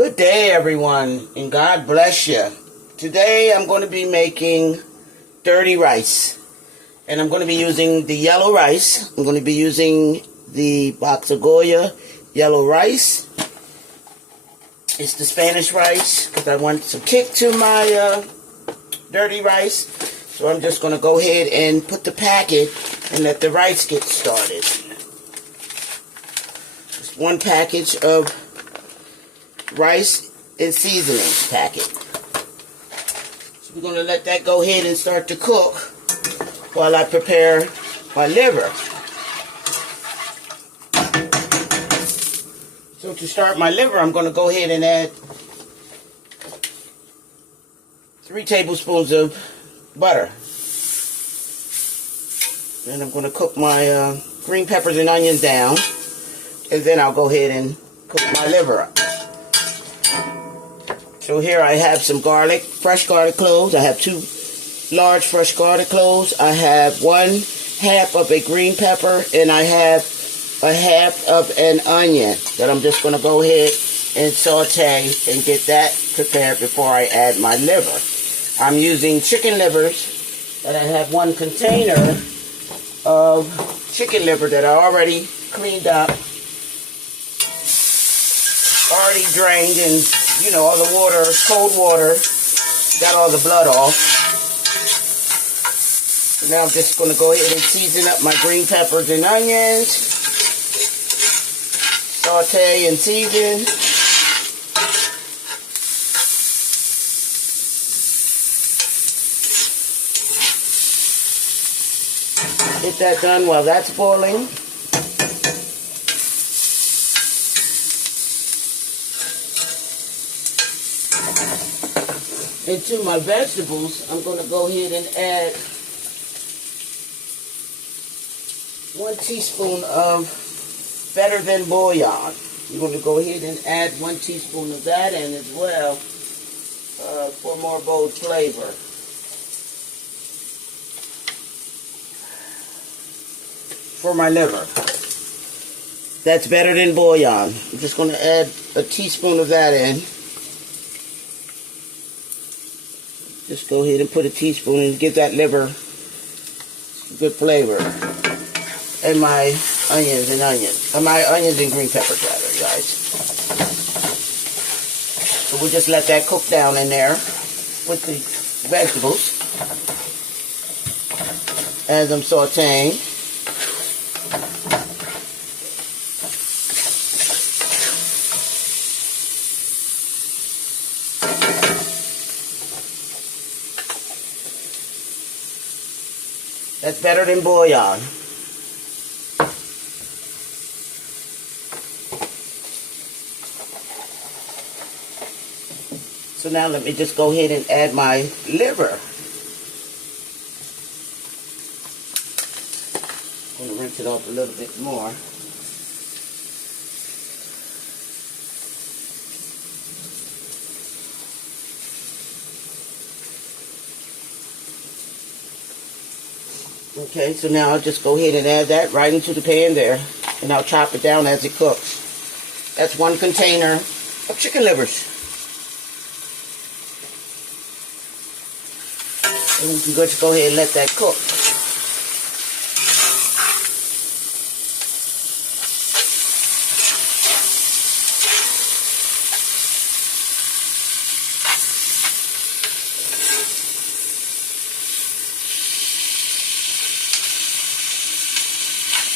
Good day, everyone, and God bless you. Today I'm going to be making dirty rice, and I'm going to be using the yellow rice. I'm going to be using the box of Goya yellow rice. It's the Spanish rice because I want some kick to my dirty rice. So I'm just going to go ahead and put the packet and let the rice get started. Just one package of rice and seasonings packet. So we're going to let that go ahead and start to cook while I prepare my liver. So to start my liver, I'm going to go ahead and add 3 tablespoons of butter. Then I'm going to cook my green peppers and onions down, and then I'll go ahead and cook my liver up. So here I have some garlic, fresh garlic cloves. I have 2 large fresh garlic cloves. I have 1/2 of a green pepper, and I have 1/2 of an onion that I'm just going to go ahead and saute and get that prepared before I add my liver. I'm using chicken livers, and I have 1 container of chicken liver that I already cleaned up, already drained, and you know, all the water, cold water, got all the blood off. So now I'm just going to go ahead and season up my green peppers and onions. Saute and season. Get that done while that's boiling. Into my vegetables, I'm going to go ahead and add 1 teaspoon of better than bouillon. I'm going to go ahead and add 1 teaspoon of that in as well for more bold flavor. For my liver, that's better than bouillon. I'm just going to add a teaspoon of that in. Just go ahead and put a teaspoon and give that liver good flavor. And my onions and green peppers rather, guys. So we'll just let that cook down in there with the vegetables as I'm sauteing. That's better than bouillon. So now let me just go ahead and add my liver. I'm going to rinse it off a little bit more. Okay, so now I'll just go ahead and add that right into the pan there, and I'll chop it down as it cooks. That's 1 container of chicken livers. And we can just go ahead and let that cook.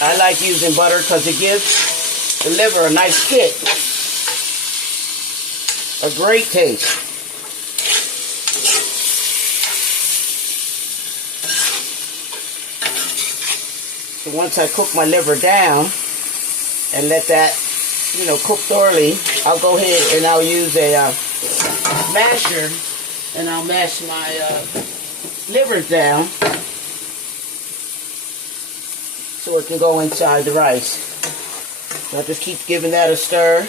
I like using butter because it gives the liver a nice kick, a great taste. So once I cook my liver down and let that, you know, cook thoroughly, I'll go ahead and I'll use a masher and I'll mash my livers down so it can go inside the rice. So I'll just keep giving that a stir.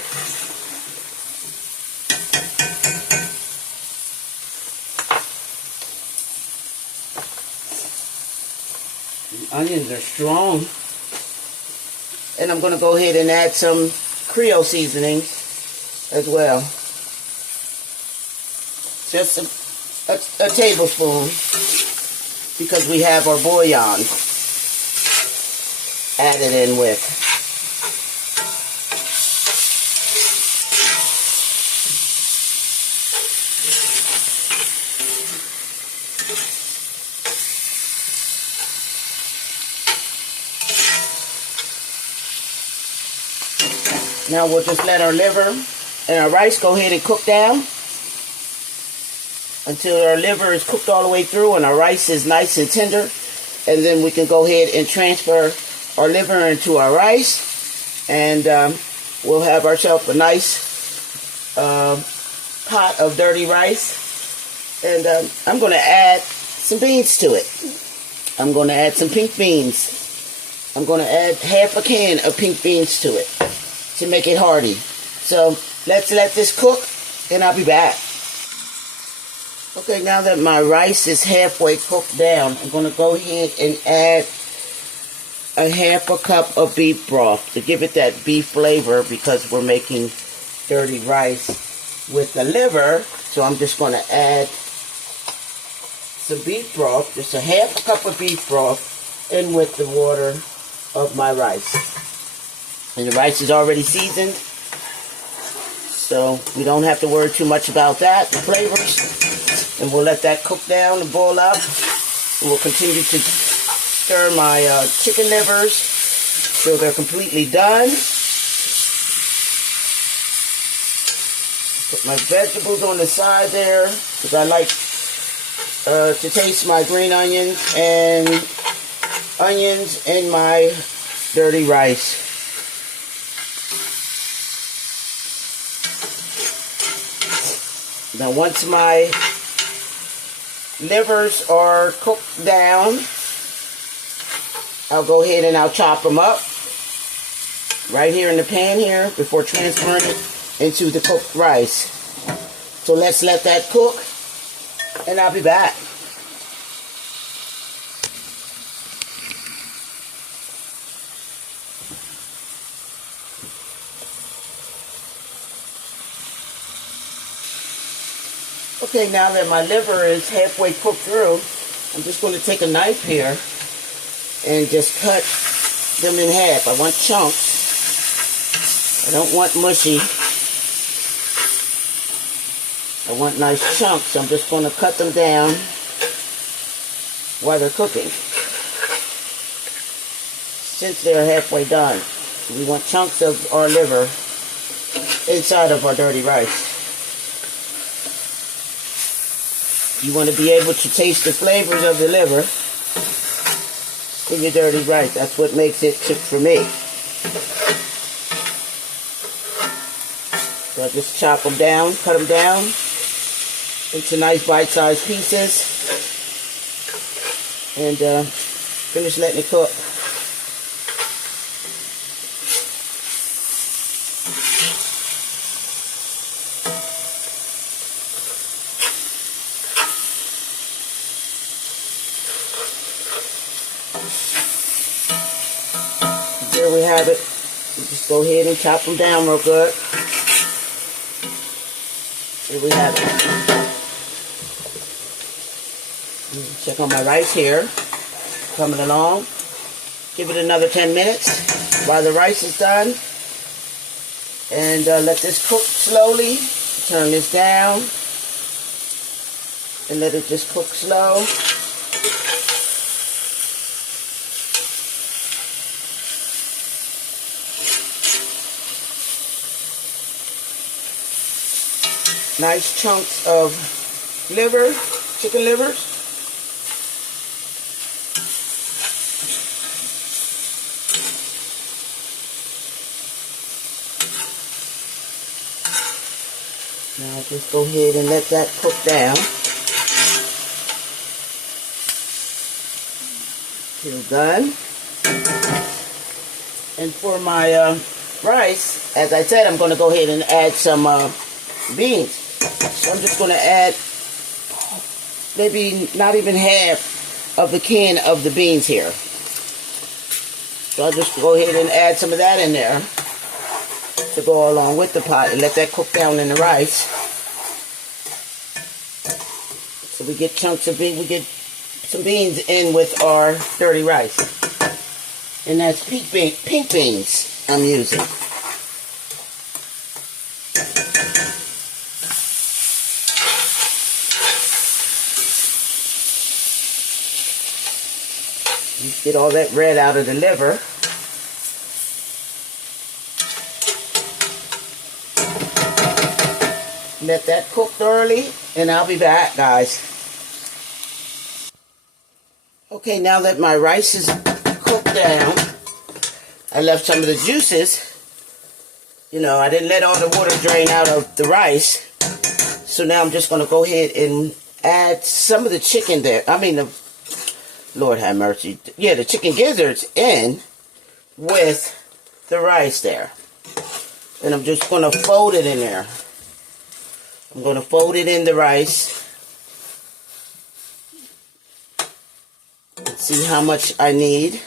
The onions are strong. And I'm going to go ahead and add some Creole seasonings as well. Just a tablespoon, because we have our bouillon added in with. Now we'll just let our liver and our rice go ahead and cook down until our liver is cooked all the way through and our rice is nice and tender. And then we can go ahead and transfer our liver into our rice, and we'll have ourselves a nice pot of dirty rice. And I'm going to add some beans to it. I'm going to add some pink beans. I'm going to add half a can of pink beans to it to make it hearty. So let's let this cook, and I'll be back. Okay, now that my rice is halfway cooked down, I'm going to go ahead and add a half a cup of beef broth to give it that beef flavor, because we're making dirty rice with the liver. So I'm just going to add some beef broth, just a half a cup of beef broth, in with the water of my rice. And the rice is already seasoned, so we don't have to worry too much about that, the flavors. And we'll let that cook down and boil up. And we'll continue to stir my chicken livers till they're completely done. Put my vegetables on the side there, because I like to taste my green onions in my dirty rice. Now once my livers are cooked down, I'll go ahead and I'll chop them up right here in the pan here before transferring it into the cooked rice. So let's let that cook, and I'll be back. Okay, now that my liver is halfway cooked through, I'm just going to take a knife here and just cut them in half. I want chunks. I don't want mushy. I want nice chunks. So I'm just going to cut them down while they're cooking, since they're halfway done. We want chunks of our liver inside of our dirty rice. You want to be able to taste the flavors of the liver in your dirty rice. That's what makes it chick for me. So I just chop them down, cut them down into nice bite-sized pieces, and finish letting it cook. There we have it. You just go ahead and chop them down real good. Here we have it. Check on my rice here. Coming along. Give it another 10 minutes while the rice is done. And let this cook slowly. Turn this down. And let it just cook slow. Nice chunks of liver, chicken livers. Now just go ahead and let that cook down till done. And for my rice, as I said, I'm going to go ahead and add some beans. So I'm just going to add maybe not even half of the can of the beans here. So I'll just go ahead and add some of that in there to go along with the pot and let that cook down in the rice. So we get chunks of beans, we get some beans in with our dirty rice. And that's pink beans I'm using. Get all that red out of the liver. Let that cook thoroughly, and I'll be back, guys. Okay, now that my rice is cooked down, I left some of the juices. You know, I didn't let all the water drain out of the rice. So now I'm just going to go ahead and add some of the chicken there. I mean, Lord have mercy. Yeah, the chicken gizzards in with the rice there. And I'm just going to fold it in there. I'm going to fold it in the rice. Let's see how much I need.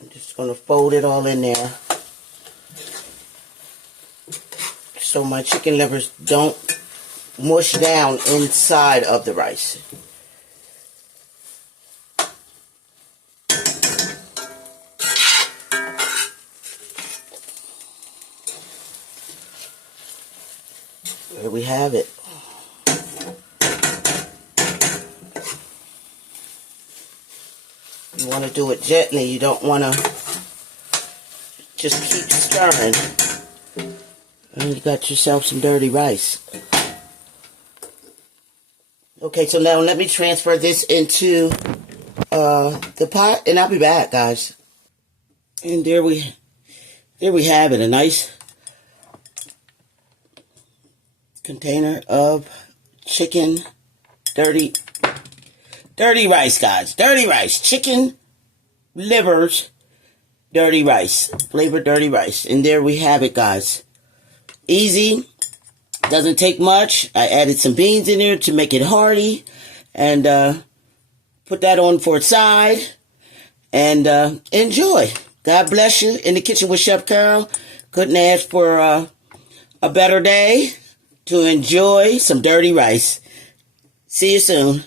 I'm just going to fold it all in there. So my chicken livers don't mush down inside of the rice. There we have it. You want to do it gently. You don't want to just keep stirring. And you got yourself some dirty rice. Okay, so now let me transfer this into the pot, and I'll be back, guys. And there we have it, a nice container of chicken dirty rice, guys. Dirty rice, chicken livers, dirty rice, flavored dirty rice. And there we have it, guys. Easy, doesn't take much. I added some beans in there to make it hearty, and put that on for a side, and enjoy. God bless you. In the Kitchen with Chef Carol. Couldn't ask for a better day to enjoy some dirty rice. See you soon.